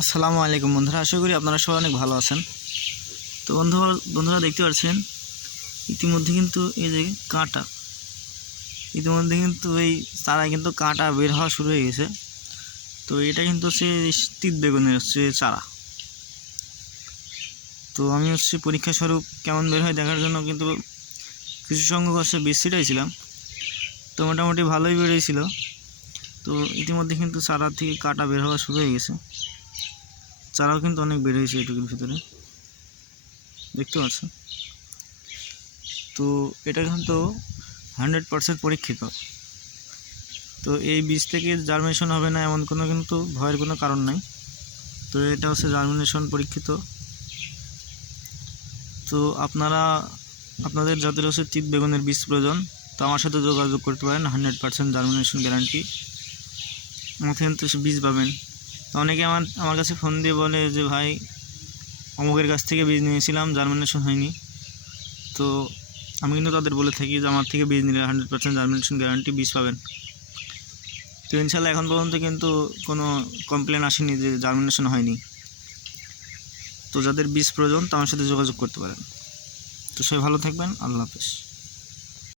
আসসালামু আলাইকুম বন্ধুরা, আশা করি আপনারা সবাই অনেক ভালো আছেন। তো বন্ধুরা দেখতে পাচ্ছেন ইতিমধ্যে কিন্তু এই যে কাঁটা, ইতিমধ্যে কিন্তু এই চারায় কিন্তু কাঁটা বের হওয়া শুরু হয়ে গেছে। তো এটা কিন্তু হচ্ছে তিত বেগুনের হচ্ছে চারা। তো আমি হচ্ছে পরীক্ষা স্বরূপ কেমন বের হয় দেখার জন্য কিন্তু কিছু সংখ্যক হচ্ছে বীজ ছিটাইছিলাম। তো মোটামুটি ভালোই বেরিয়েছিল। তো ইতিমধ্যে কিন্তু চারা থেকে কাঁটা বের হওয়া শুরু হয়ে গেছে। চারাও কিন্তু অনেক বের হয়েছে এটুকুর ভিতরে, দেখতে পাচ্ছেন। তো এটা কিন্তু 100% পরীক্ষিত। তো এই বীজ থেকে জার্মিনেশন হবে না এমন কিন্তু ভয়ের কোনো কারণ নাই। তো এটা হচ্ছে জার্মিনেশন পরীক্ষিত। তো আপনাদের যাদের হচ্ছে তিত বেগুনের বীজ প্রয়োজন, তো আমার সাথে যোগাযোগ করতে পারেন। 100% জার্মিনেশন গ্যারান্টি, আমার থেকে কিন্তু বীজ পাবেন। তো অনেকে আমার কাছে ফোন দিয়ে বলে যে ভাই, অমুকের কাছ থেকে বীজ নিয়েছিলাম, জার্মিনেশন হয়নি। তো আমি কিন্তু তাদের বলে থাকি যে আমার থেকে বীজ নিলে 100% জার্মিনেশন গ্যারান্টি বীজ পাবেন। তো ইনশাল্লাহ এখন পর্যন্ত কিন্তু কোনো কমপ্লেন আসেনি যে জার্মিনেশন হয়নি। তো যাদের বীজ প্রয়োজন, তো আমার সাথে যোগাযোগ করতে পারেন। তো সবাই ভালো থাকবেন। আল্লাহ হাফেজ।